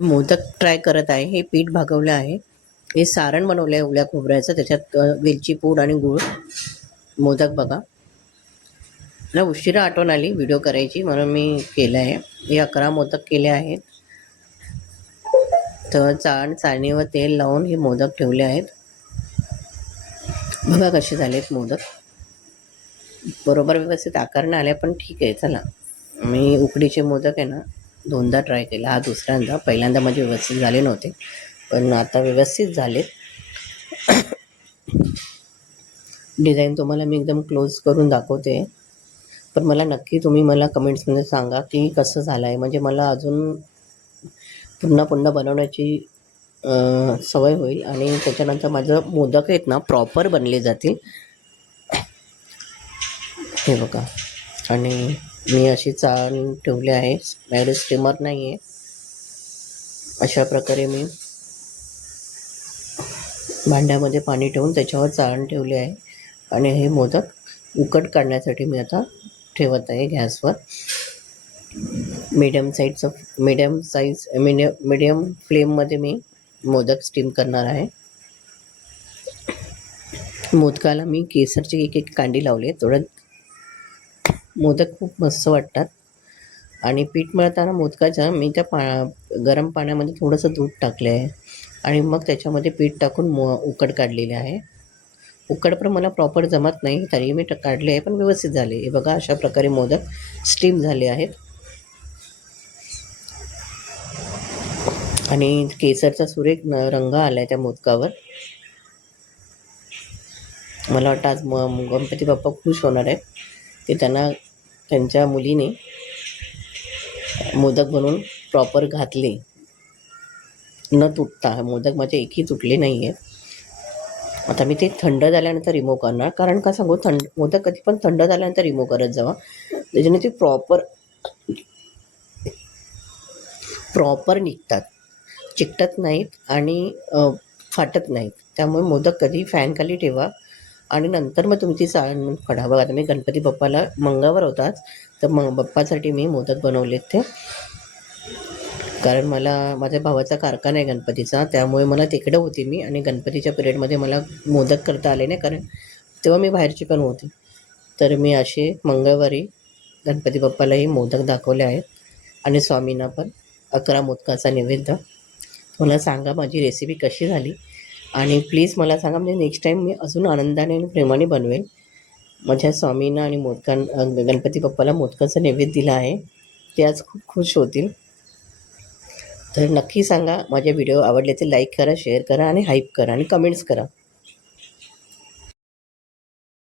Modak try करत आहे हे पीठ भागवलं आहे. हे सारण बनवलं आहे ओल्या खोबऱ्याचं त्याच्यात वेलची पूड आणि गूळ. मोदक बघा. मला उशिरा आठवण आली व्हिडिओ करायची म्हणून मी केलं आहे. हे अकरा मोदक केले आहेत. तर चाण चाळणीवर तेल लावून हे मोदक ठेवले आहेत. बघा कसे झालेत मोदक. बरोबर व्यवस्थित आकार नाही आले पण ठीक आहे चला. मी उकडीचे मोदक आहे ना दोनदा ट्राय केला. हा दुसऱ्यांदा. पहिल्यांदा माझे व्यवस्थित झाले नव्हते. पण आता व्यवस्थित झाले डिझाईन तुम्हाला मी एकदम क्लोज करून दाखवते. पण मला नक्की तुम्ही मला कमेंट्समध्ये सांगा की कसं झालं आहे म्हणजे मला अजून पुन्हा पुन्हा बनवण्याची सवय होईल. आणि त्याच्यानंतर माझं मोदक आहेत ना प्रॉपर बनले जातील. हे बघा. आणि मी अशी चाळ ठेवली आहे. माझ्याकडे स्टीमर नाही आहे अशा प्रकारे मी भांड्यामध्ये पाणी ठेवून त्याच्यावर चाळण ठेवली आहे. आणि हे मोदक उकट काढण्यासाठी मी आता ठेवत आहे गॅसवर. मीडियम साईजचं मीडियम साईज मिनियम मीडियम फ्लेममध्ये मी मोदक स्टीम करणार आहे. मोदकाला मी केसरची एक एक कांडी लावली आहे. थोडं मोदक खूप मस्त वाटतात. आणि पीठ मळताना मोदकाच्या मी त्या पा गरम पाण्यामध्ये थोडंसं दूध टाकले आहे आणि मग त्याच्यामध्ये पीठ टाकून मो उकड काढलेली आहे. उकड पण मला प्रॉपर जमत नाही तरी मी काढले आहे पण व्यवस्थित झाले हे बघा अशा प्रकारे मोदक स्टीम झाले आहेत. आणि केसरचा सुरेख न- रंग आला आहे त्या मोदकावर. मला वाटतं आज म म- गणपती बाप्पा खुश होणार आहेत. ते त्यांना त्यांच्या मुलीने मोदक बनवून प्रॉपर घातले. न तुटता. मोदक माझे एकही तुटले नाही आहेत आता मी ते थंड झाल्यानंतर रिमूव्ह करणार. कारण का सांगू? थंड मोदक कधी पण थंड झाल्यानंतर रिमूव्ह करत जावा. त्याच्याने ते प्रॉपर प्रॉपर निघतात. चिकटत नाहीत आणि फाटत नाहीत. त्यामुळे मोदक कधी फॅनखाली ठेवा. आणि नंतर मग तुमची चाळण काढा बघा आता मी गणपती बाप्पाला मंगावर होताच. तर मग बाप्पासाठी मी मोदक बनवलेत ते. कारण मला माझ्या भावाचा कारखाना आहे गणपतीचा. त्यामुळे मला तिकडं होती मी. आणि गणपतीच्या पिरियडमध्ये मला मोदक करता आले नाही. कारण तेव्हा मी बाहेरची पण होती. तर मी असे मंगळवारी गणपती बाप्पालाही मोदक दाखवले आहेत. आणि स्वामींना पण अकरा मोदकाचा नैवेद्य मला सांगा माझी रेसिपी कशी झाली? आणि प्लीज मला सांगा म्हणजे नेक्स्ट टाईम मी अजून आनंदाने आणि प्रेमाने बनवेन. माझ्या स्वामींना आणि मोदकां गणपती बाप्पाला मोदकाचा नैवेद्य दिला आहे. ते आज खूप खुश होतील. तर नक्की सांगा माझे व्हिडिओ आवडले तर लाईक करा शेअर करा आणि हाईप करा आणि कमेंट्स करा.